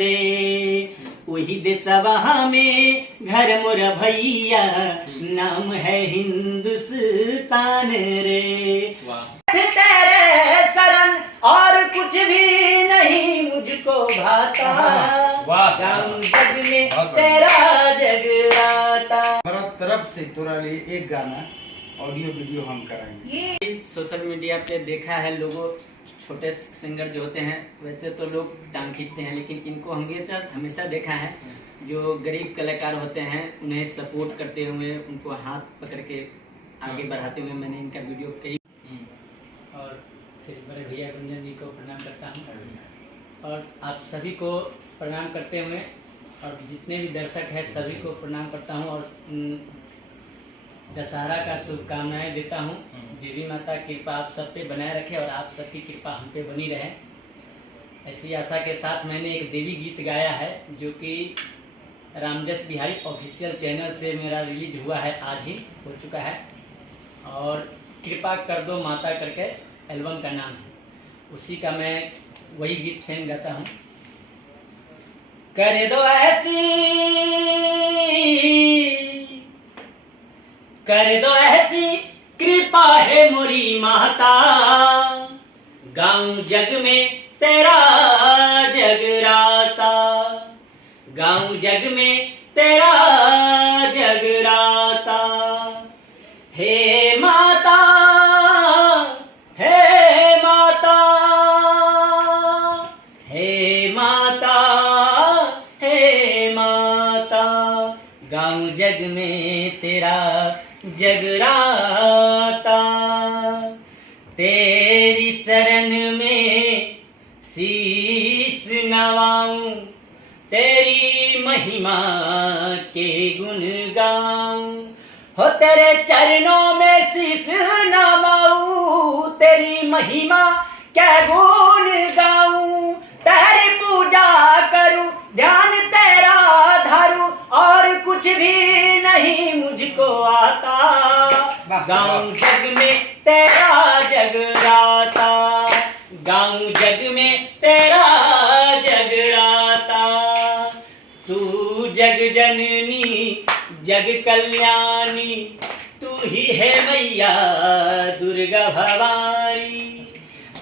वही देशवा में घर मोर भैया, नाम है हिंदुस्तान रे। तेरे शरण और कुछ भी नहीं मुझको भाता, गाँव जग में तेरा जगराता। हमारा तरफ से तोरा लिए एक गाना ऑडियो वीडियो हम कराएंगे। ये सोशल मीडिया पे देखा है लोगों, छोटे सिंगर जो होते हैं वैसे तो लोग टांग खींचते हैं, लेकिन इनको हमने तो हमेशा देखा है जो गरीब कलाकार होते हैं उन्हें सपोर्ट करते हुए, उनको हाथ पकड़ के आगे बढ़ाते हुए मैंने इनका वीडियो कई। और फिर बड़े भैया गुंजन जी को प्रणाम करता हूँ और आप सभी को प्रणाम करते हुए और जितने भी दर्शक हैं सभी को प्रणाम करता हूँ और दशहरा का शुभकामनाएं देता हूँ। देवी माता कृपा आप सब पे बनाए रखे और आप सबकी कृपा हम पे बनी रहे, ऐसी आशा के साथ मैंने एक देवी गीत गाया है जो कि रामजस बिहारी ऑफिशियल चैनल से मेरा रिलीज हुआ है, आज ही हो चुका है। और कृपा कर दो माता करके एल्बम का नाम है, उसी का मैं वही गीत सेम गाता हूँ। कर दो ऐसी, कर दो ऐसी कृपा है मोरी माता, गाँव जग में तेरा जगराता, गाँव जग में तेरा जगराता। हे माता, हे माता, हे माता, हे माता, गाँव जग में तेरा जगराता। तेरी शरण में शीश नवाऊं, तेरी महिमा के गुण गाऊं, हो तेरे चरणों में शीश नवाऊं, तेरी महिमा के गुण गाऊं, तेरी पूजा करूं, ध्यान तेरा धरूं और कुछ भी नहीं मुझको आता, गाँव जग में तेरा जगराता, गाँव जग में तेरा जगराता। तू जग जननी जग कल्याणी, तू ही है मैया दुर्गा भवानी,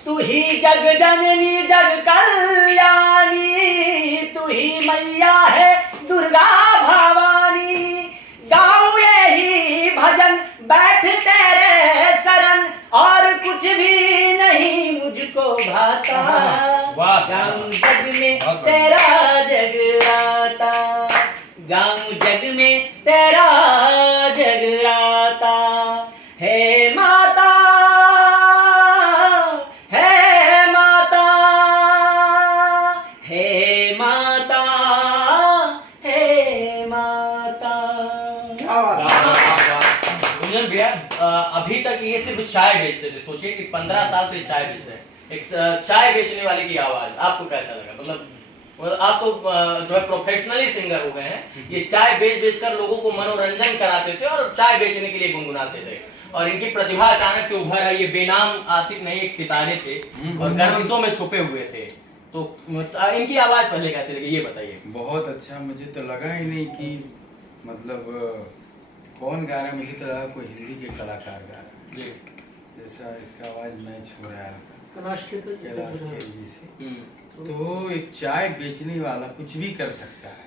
तू ही जग जननी जग कल्याणी, तू ही मैया है दुर्गा भवानी। गाऊं यही भजन बैठ तेरे शरण और कुछ भी नहीं मुझको भाता, गाँव जग में तेरा जगराता, गाँव जग में तेरा जगराता। हे माता, हे माता, हे माता, हे माता। गुंजन भैया, अभी तक ये सिर्फ चाय बेचते थे, सोचिए कि 15 साल से चाय बेच रहे हैं। एक चाय बेचने वाले की आवाज आपको कैसा लगा? मतलब आप तो जो है प्रोफेशनली सिंगर हो गए हैं, ये चाय बेच बेच कर लोगों को मनोरंजन कराते थे और चाय बेचने के लिए गुनगुनाते थे और इनकी प्रतिभा अचानक से उभर आई। ये बेनाम आशिक नहीं एक सितारे थे और गर्दिशों में छुपे हुए थे, तो इनकी आवाज पहले कैसे लगी ये बताइए। बहुत अच्छा, मुझे तो लगा ही नहीं कि मतलब कौन गा रहा है, मुझे तो लगा कोई हिंदी के कलाकार गा रहा है, जैसा इसका आवाज मैच हो रहा है कैलाश खेर जी से। तो एक चाय बेचने वाला कुछ भी कर सकता है,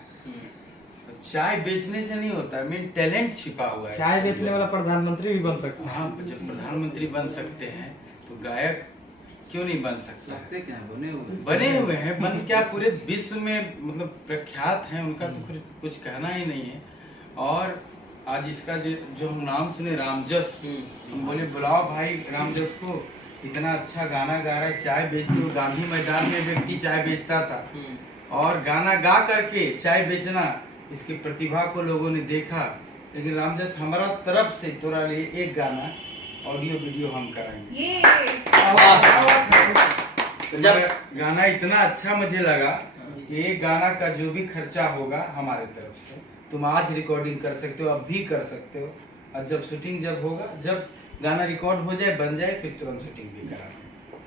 तो चाय बेचने से नहीं होता, मेन टैलेंट छिपा हुआ है। चाय बेचने वाला प्रधानमंत्री भी बन सकता है। हाँ, जब प्रधानमंत्री बन सकते हैं तो गायक क्यों नहीं बन सकता? क्या बने हुए हैं, बन क्या पूरे विश्व में मतलब प्रख्यात हैं, उनका तो कुछ कहना ही नहीं है। और आज इसका जो हम नाम सुने रामजस, हम बोले बुलाओ भाई रामजस को, इतना अच्छा गाना गा रहा है, चाय बेचते हुए गांधी मैदान में व्यक्ति चाय बेचता था और गाना गा करके चाय बेचना, इसकी प्रतिभा को लोगों ने देखा। लेकिन रामजस, हमारा तरफ से तोरा लिए एक गाना ऑडियो वीडियो हम कराएंगे। जब गाना इतना अच्छा मुझे लगा, ये गाना का जो भी खर्चा होगा हमारे तरफ से, तुम आज रिकॉर्डिंग कर सकते हो, अब भी कर सकते हो, और जब शूटिंग जब होगा, जब गाना रिकॉर्ड हो जाए बन जाए, फिर तुरंत शूटिंग भी कराना।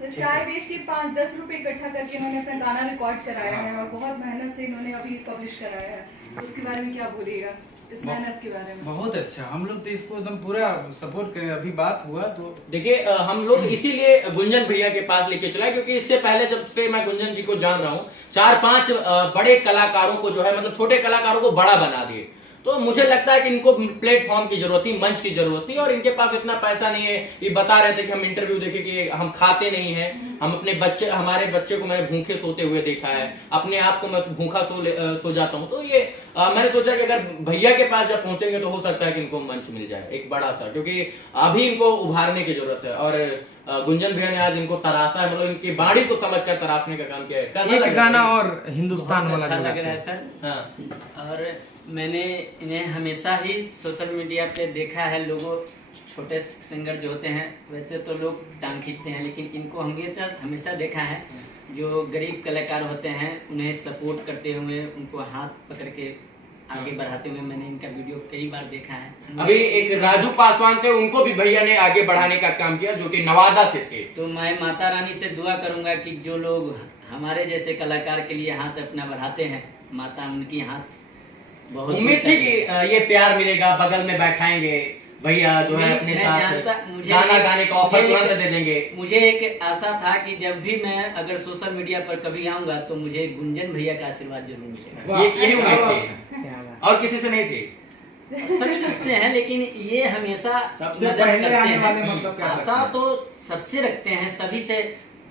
तो चाय बेच के 5-10 रुपए इकट्ठा करके मैंने अपना गाना रिकॉर्ड कराया है और बहुत मेहनत से अभी पब्लिश कराया है, तो उसके बारे में क्या बोलिएगा, इस मेहनत के बारे में? बहुत अच्छा, हम लोग तो इसको एकदम पूरा सपोर्ट करें। अभी बात हुआ तो देखिए हम लोग इसीलिए गुंजन भैया के पास लेके चला, क्योंकि इससे पहले जब से मैं गुंजन जी को जान रहा हूँ 4-5 बड़े कलाकारों को जो है, मतलब छोटे कलाकारों को बड़ा बना दिए। तो मुझे लगता है कि इनको प्लेटफॉर्म की जरूरत थी, मंच की जरूरत थी, और इनके पास इतना पैसा नहीं है। ये बता रहे थे कि हम इंटरव्यू देखे कि हम खाते नहीं हैं, हम अपने बच्चे, हमारे बच्चे को मैंने भूखे सोते हुए देखा है, अपने आप को मैं भूखा सो जाता हूँ। तो ये मैंने सोचा कि अगर भैया के पास जब पहुंचेंगे तो हो सकता है कि इनको मंच मिल जाए एक बड़ा सा, क्योंकि अभी इनको उभारने की जरूरत है। और गुंजन भैया ने आज इनको तराशा है, मतलब इनकी बाड़ी को समझकर तराशने का काम किया है। कैसा लग एक रहा है? गाना और हिंदुस्तान वाला अच्छा जो लग गाते रहा है हैं। सर। हाँ। और मैंने इन्हें हमेशा ही सोशल मीडिया पे देखा है। लोगों, छोटे सिंगर जो होते हैं वैसे तो लोग टांग खींचते हैं, लेकिन इनको हमने हमेशा देखा है जो गरीब कलाकार होते हैं उन्हें सपोर्ट करते हुए, उनको हाथ पकड़ के आगे बढ़ाते हुए मैंने इनका वीडियो कई बार देखा है। अभी एक राजू पासवान थे, उनको भी भैया ने आगे बढ़ाने का काम किया, जो कि नवादा से थे। तो मैं माता रानी से दुआ करूंगा कि जो लोग हमारे जैसे कलाकार के लिए हाथ अपना बढ़ाते हैं, माता उनकी हाथ बहुत उम्मीद थी कि ये प्यार मिलेगा, बगल में बैठाएंगे भैया जो है अपने मैं साथ जानता, गाना गाने का ऑफर तुरंत दे देंगे। मुझे एक आशा था कि जब भी मैं अगर सोशल मीडिया पर कभी आऊंगा तो मुझे गुंजन भैया का आशीर्वाद जरूर मिलेगा। यही उम्मीद थी, और किसी से नहीं थी। सभी लोग से हैं, लेकिन ये हमेशा सबसे मदद पहले करते आने वाले हैं। मतलब कह सकते आशा हैं। तो सबसे रखते हैं, सभी से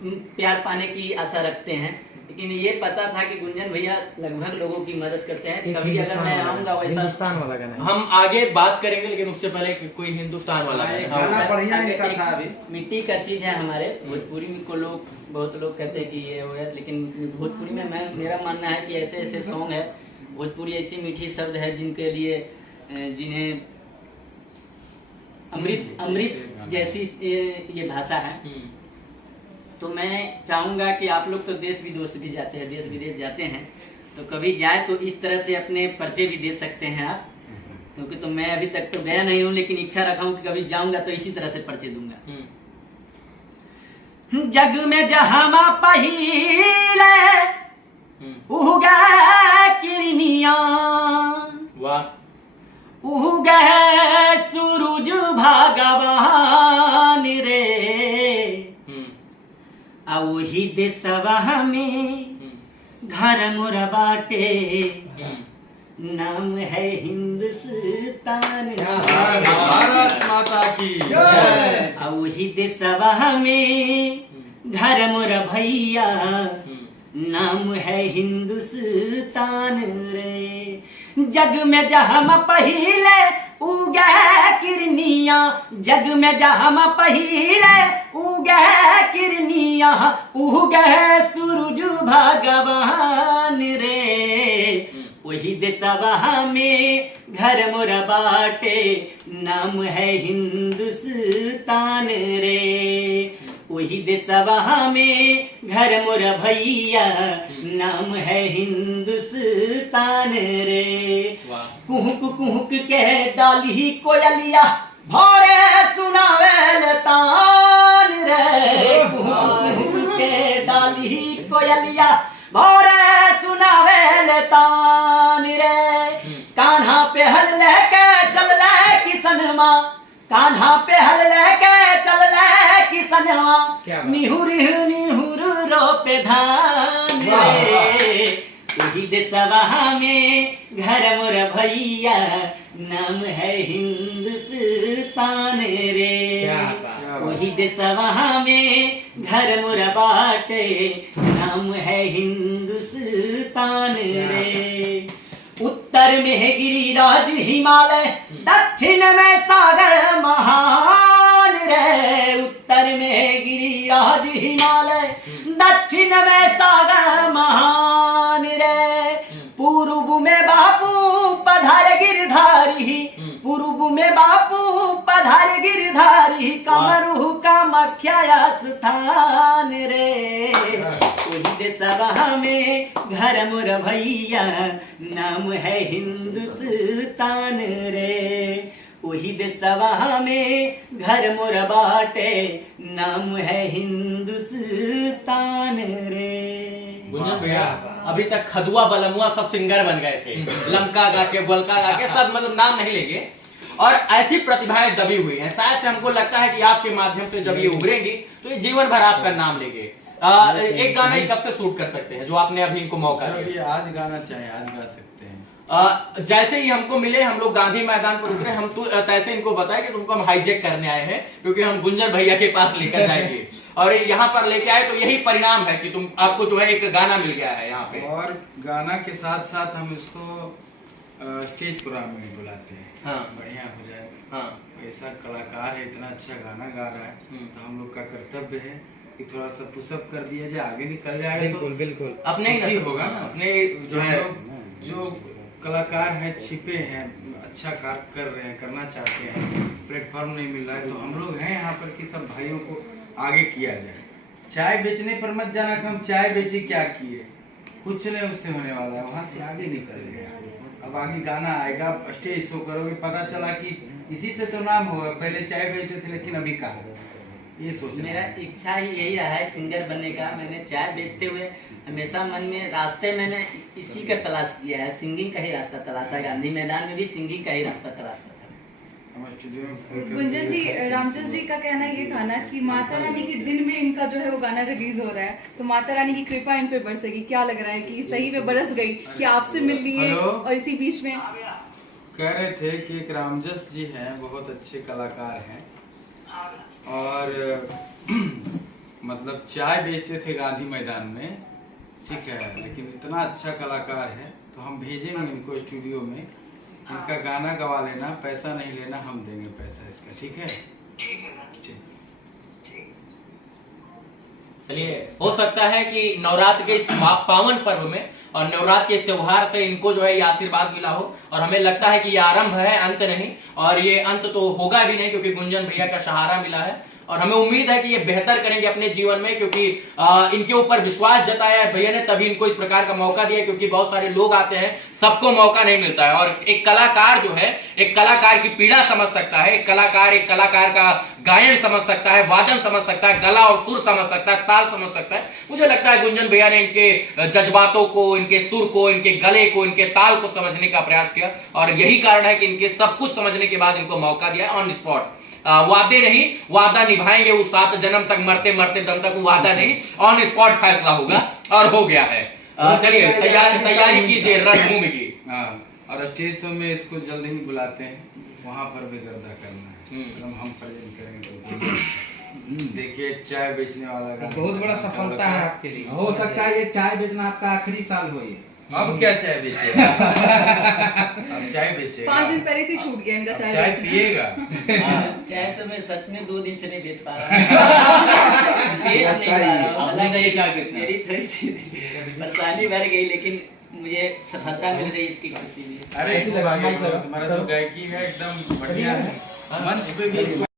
प्यार पाने की आशा रखते हैं, लेकिन ये पता था कि गुंजन भैया लगभग लोगों की मदद करते हैं। एक कभी अगर मैं आऊंगा वैसा हिंदुस्तान वाला गाना है। हम आगे बात करेंगे, लेकिन उससे पहले कोई हिंदुस्तान वाला हाँ, एक गाना। गाना बढ़िया अगर इनका एक था अभी। मिट्टी का चीज है हमारे भोजपुरी में को लोग, बहुत लोग कहते हैं कि ये वो है, लेकिन भोजपुरी में मेरा मानना है कि ऐसे ऐसे सॉन्ग है, भोजपुरी ऐसी मीठी शब्द है जिनके लिए जिन्हें अमृत जैसी ये भाषा है। तो मैं चाहूंगा कि आप लोग तो देश विदेश भी जाते हैं, देश विदेश जाते हैं, तो कभी जाए तो इस तरह से अपने परिचय भी दे सकते हैं आप, क्योंकि तो मैं अभी तक तो गया नहीं हूँ, लेकिन इच्छा रखा हूँ कि कभी जाऊंगा तो इसी तरह से परिचय दूंगा। जग में जहाँ पहिले उगा किरनिया, वाह। उगा सूरज भगवान रे, आ वही देशवा में घर मोर बाटे, नाम है हिंदुस्तान। भारत माता की जय। आ वही देशवा में घर मोर भैया, नाम है हिंदुस्तान रे। जग में जहाँ पहिले उगे किरनिया, जग में जहाँ पहिले उगे किरनिया, उगे सूरज भगवान रे। वही देशवा में घर मोर बाटे, नाम है हिंदुस्तान रे। वही देशवा में घर मोर भैया, नाम है हिंदुस्तान रे। कुहुक कुहुक के डाली कोयलिया, भोरे सुनावेल तान रे। कुहुक कुहुक के डाली कोयलिया, भोरे सुनावेल तान रे। कान्हा पे हल लेके चल ले किसनमा, कान्हा पे हल लेके चल ले किसनमा, निहुर निहुर रोपे धान रे। वही देशवा में घर मोर भैया, नाम है हिंदुस्तान रे। वही देशवा में घर मोर बाटे, नाम है हिंदुस्तान रे। उत्तर में है गिरिराज हिमालय, दक्षिण में सागर महान रे। उत्तर में है गिरिराज हिमालय, दक्षिण में सागर महान रे। पूर्व में बापू पधार गिरधारी, पूर्व में बापू पधार गिरधारी, कमरू कामाख्या स्थान रे। वही देशवा में घर मोर भैया, नाम है हिंदुस्तान रे। वही देशवा में घर मोर बाटे, नाम है हिंदुस्तान रे। गुंजन भैया अभी तक खदुआ बलमुआ सब सिंगर बन गए थे, लमका गा के बलका गा के सब, मतलब नाम नहीं लेंगे। और ऐसी प्रतिभाएं दबी हुई हैं, शायद से हमको लगता है कि आपके माध्यम से जब ये उभरेंगी तो ये जीवन भर आपका नाम लेंगे। एक गाना ही कब से शूट कर सकते हैं जो आपने अभी इनको मौका दिया? आज गाना चाहे आज गा सकते हैं। जैसे ही हमको मिले, हम लोग गांधी मैदान पर उतरे, हम तो तैसे इनको बताया कि तुमको हम हाईजेक करने आए हैं, क्योंकि हम गुंजन भैया के पास लेकर जाएंगे और यहाँ पर लेके आए तो यही परिणाम है कि तुम आपको जो है एक गाना मिल गया है यहाँ पे। और गाना के साथ साथ हम इसको स्टेज प्रोग्राम में बुलाते हैं। हाँ। बढ़िया हो जाए। हाँ। ऐसा कलाकार है, इतना अच्छा गाना गा रहा है, तो हम लोग का कर्तव्य है कि थोड़ा सा पुशअप कर दिया जाए, आगे निकल जाएगा। बिल्कुल बिल्कुल अपने ही होगा ना, अपने जो है जो कलाकार हैं छिपे हैं, अच्छा कार्य कर रहे हैं, करना चाहते हैं, प्लेटफॉर्म नहीं मिल रहा है, तो हम लोग हैं यहाँ पर कि सब भाइयों को आगे किया जाए। चाय बेचने पर मत जाना कि हम चाय बेची क्या किए, कुछ नहीं उससे होने वाला है, वहाँ से आगे निकल गया। अब आगे गाना आएगा, स्टेज शो करोगे, पता चला कि इसी से तो नाम होगा, पहले चाय बेचते थे लेकिन अभी कहाँ, ये सोच। मेरा इच्छा ही यही रहा है सिंगर बनने का। मैंने चाय बेचते हुए हमेशा मन में रास्ते मैंने इसी का तलाश किया है, सिंगिंग का ही रास्ता तलाशा। गांधी मैदान में भी सिंगिंग का ही रास्ता तलाशता था। गुंजन जी, रामजस जी का कहना ये था ना कि माता रानी के दिन में इनका जो है वो गाना रिलीज हो रहा है, तो माता रानी की कृपा इन पे बरसेगी। क्या लग रहा है कि सही में बरस गई कि आपसे मिल लिए और इसी बीच में कह रहे थे कि एक रामजस जी हैं, बहुत अच्छे कलाकार हैं और मतलब चाय बेचते थे गांधी मैदान में, ठीक है, लेकिन इतना अच्छा कलाकार है तो हम भेजेंगे इनको स्टूडियो में, इनका गाना गवा लेना, पैसा नहीं लेना, हम देंगे पैसा इसका, ठीक है? ठीक। चलिए, हो सकता है कि नवरात्र के इस पावन पर्व में और नवरात्र के इस त्योहार से इनको जो है ये आशीर्वाद मिला हो, और हमें लगता है कि ये आरंभ है, अंत नहीं, और ये अंत तो होगा भी नहीं क्योंकि गुंजन भैया का सहारा मिला है। और हमें उम्मीद है कि ये बेहतर करेंगे अपने जीवन में, क्योंकि इनके ऊपर विश्वास जताया है भैया ने, तभी इनको इस प्रकार का मौका दिया, क्योंकि बहुत सारे लोग आते हैं, सबको मौका नहीं मिलता है। और एक कलाकार जो है, एक कलाकार की पीड़ा समझ सकता है, एक कलाकार का गायन समझ सकता है, वादन समझ सकता है, गला और सुर समझ सकता है, ताल समझ सकता है। मुझे लगता है गुंजन भैया ने इनके जज्बातों को, इनके सुर को, इनके गले को, इनके ताल को समझने का प्रयास किया, और यही कारण है कि इनके सब कुछ समझने के बाद इनको मौका दिया ऑन स्पॉट। वादे नहीं, वादा निभाएंगे, वो 7 जन्म तक, मरते मरते दम तक, वादा नहीं, ऑन स्पॉट फैसला होगा, और हो गया है। चलिए, तैयारी कीजिए रणभूमि की। हाँ, और स्टेज शो में इसको जल्द ही बुलाते हैं, वहाँ पर भी गर्दा करना है, मतलब हम प्रेजेंट करेंगे तो देखिए चाय बेचने वाला का बहुत बड़ा सफलता है आपके लिए। हो सकता है ये चाय बेचना आपका आखिरी साल हो ये। अब क्या चाय बेचेगा? अब चाय बेचेगा, 5 दिन पहले से छूट गया इनका चाय चाय बेचना। पिएगा। चाय तो मैं सच में 2 दिन से नहीं बेच पा रहा बेच नहीं पा रहा हूँ। हालांकि मेरी थोड़ी सी परेशानी बढ़ गई, लेकिन मुझे सफलता मिल रही इसकी खुशी में। अरे तुम्हारा जो गायकी है एकदम बढ़िया है, मंच पे भी